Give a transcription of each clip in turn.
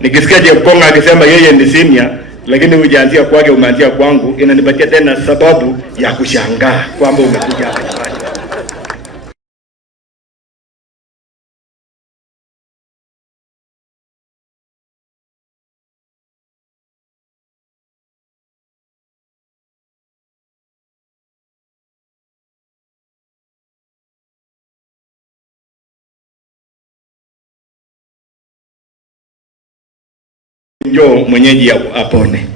Nikisikia Chepkonga akisema yeye ni senior, lakini hujaanzia kwake umeanzia kwangu, inanipatia tena sababu ya kushangaa kwamba umekuja hapa nyumbani. Njoo mwenyeji apone.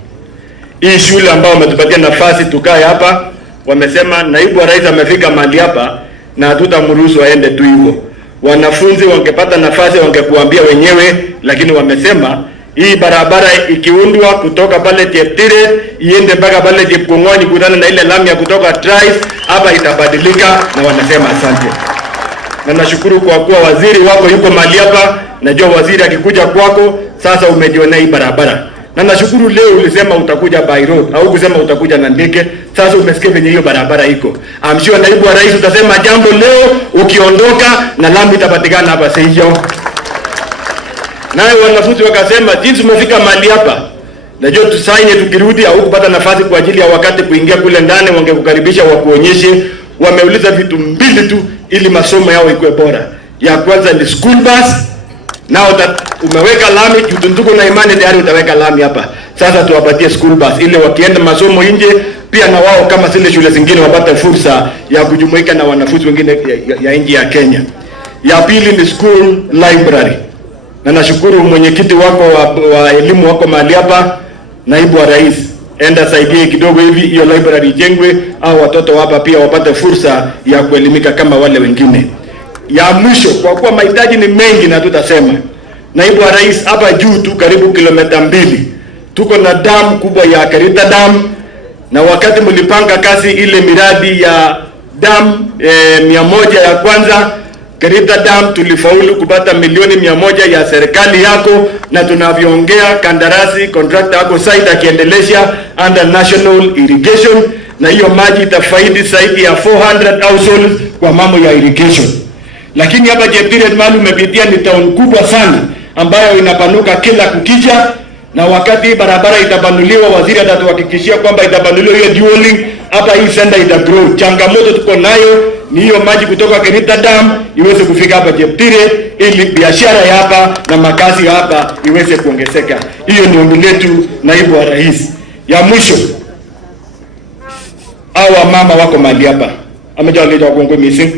Hii shule ambao wametupatia nafasi tukae hapa, wamesema naibu wa rais amefika mahali hapa na hatutamruhusu aende tu hivyo. Wanafunzi wangepata nafasi wangekuambia wenyewe, lakini wamesema hii barabara ikiundwa kutoka pale Cheptire iende mpaka pale Chepkong'ony kutana na ile lami ya kutoka Trice, hapa itabadilika, na wanasema asante. Na nashukuru kwa kuwa waziri wako yuko mahali hapa. Najua waziri akikuja kwako sasa umejionea hii barabara. Na nashukuru leo ulisema utakuja by road au kusema utakuja na ndege. Sasa umesikia venye hiyo barabara iko. I'm sure naibu wa rais utasema jambo leo ukiondoka na lami itapatikana hapa sio. Naye wanafunzi wakasema jinsi umefika mahali hapa, najua tusaini tukirudi au kupata nafasi kwa ajili ya wakati kuingia kule ndani wangekukaribisha wakuonyeshe. Wameuliza vitu mbili tu ili masomo yao ikuwe bora. Ya kwanza ni school bus. Nao umeweka lami, tuko na imani tayari utaweka lami hapa. Sasa tuwapatie school bus ili wakienda masomo nje pia na wao kama zile shule zingine wapate fursa ya kujumuika na wanafunzi wengine ya nje ya Kenya. Ya pili ni school library. Na nashukuru mwenyekiti wako wa elimu wako mahali hapa, naibu wa rais. Enda saidie kidogo hivi hiyo library jengwe au watoto hapa pia wapate fursa ya kuelimika kama wale wengine. Ya mwisho, kwa kuwa mahitaji ni mengi na tutasema, naibu wa rais, hapa juu tu karibu kilomita 2 tuko na damu kubwa ya Karita Dam, na wakati mlipanga kazi ile miradi ya dam 100 ya kwanza Karita Dam tulifaulu kupata milioni 100 ya serikali yako, na tunavyoongea kandarasi contractor yako site akiendelesha under national irrigation, na hiyo maji itafaidi zaidi ya 400 households kwa mambo ya irrigation. Lakini hapa Cheptire mahali umepitia ni town kubwa sana ambayo inapanuka kila kukicha, na wakati barabara itapanuliwa waziri atatuhakikishia kwamba itapanuliwa hiyo dualing hapa, hii center itagrow. Changamoto tuko nayo ni hiyo maji kutoka Karita Dam iweze kufika hapa Cheptire ili biashara ya hapa na makazi hapa iweze kuongezeka. Hiyo ni ombi letu naibu wa rais. Ya mwisho, hawa mama wako mahali hapa amejaleta kongwe missing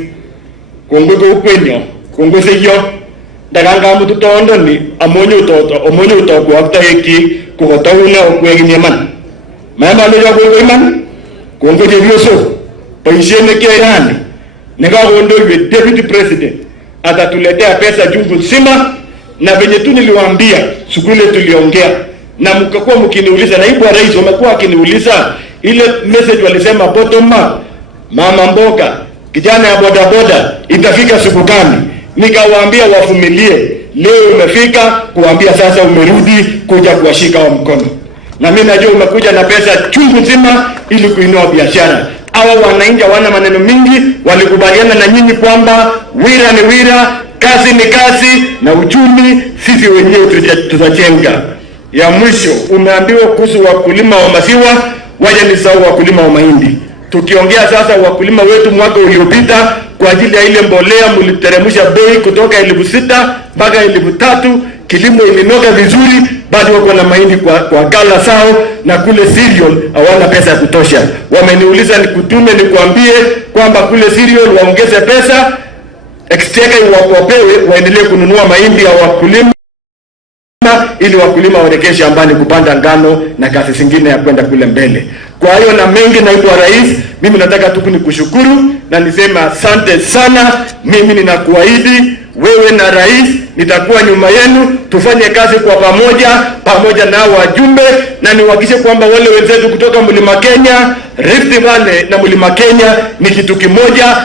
kongwe ko ukwenyo kongwe seyo ndaganga mutu tondo ni amonyo toto ko afta eki ko tawuna okwegi nyeman mama lejo kongwe man kongwe de bioso paishene kerani nika gondolwe deputy president atatuletea pesa jungu nzima, na venye tu niliwaambia sukule tuliongea na mkakuwa mkiniuliza, naibu wa rais wamekuwa akiniuliza ile message walisema bottom up, mama mboga kijana ya boda boda itafika siku gani? Nikawaambia wavumilie, leo umefika kuambia sasa umerudi kuja kuwashika wa mkono, na mimi najua umekuja na pesa chungu nzima ili kuinua biashara. Hawa wananchi wana maneno mingi, walikubaliana na nyinyi kwamba wira ni wira, kazi ni kazi, na uchumi sisi wenyewe tutajenga. Ya mwisho, umeambiwa kuhusu wakulima wa maziwa, waje ni sawa wakulima wa mahindi. Tukiongea sasa wakulima wetu mwaka uliopita kwa ajili ya ile mbolea mliteremsha bei kutoka 6,000 mpaka 3,000, kilimo ilinoga vizuri, bado wako na mahindi kwa gala sao, na kule cereal hawana pesa ya kutosha. Wameniuliza nikutume nikuambie kwamba kule cereal waongeze pesa, exchequer wapewe waendelee kununua mahindi ya wakulima ili wakulima waelekee shambani kupanda ngano na kazi zingine ya kwenda kule mbele. Kwa hiyo na mengi, naibu wa rais, mimi nataka tu nikushukuru na nisema asante sana. Mimi ninakuahidi wewe na rais nitakuwa nyuma yenu, tufanye kazi kwa pamoja na wajumbe, na niwahakikishe kwamba wale wenzetu kutoka Mlima Kenya, Rift Valley na Mlima Kenya ni kitu kimoja.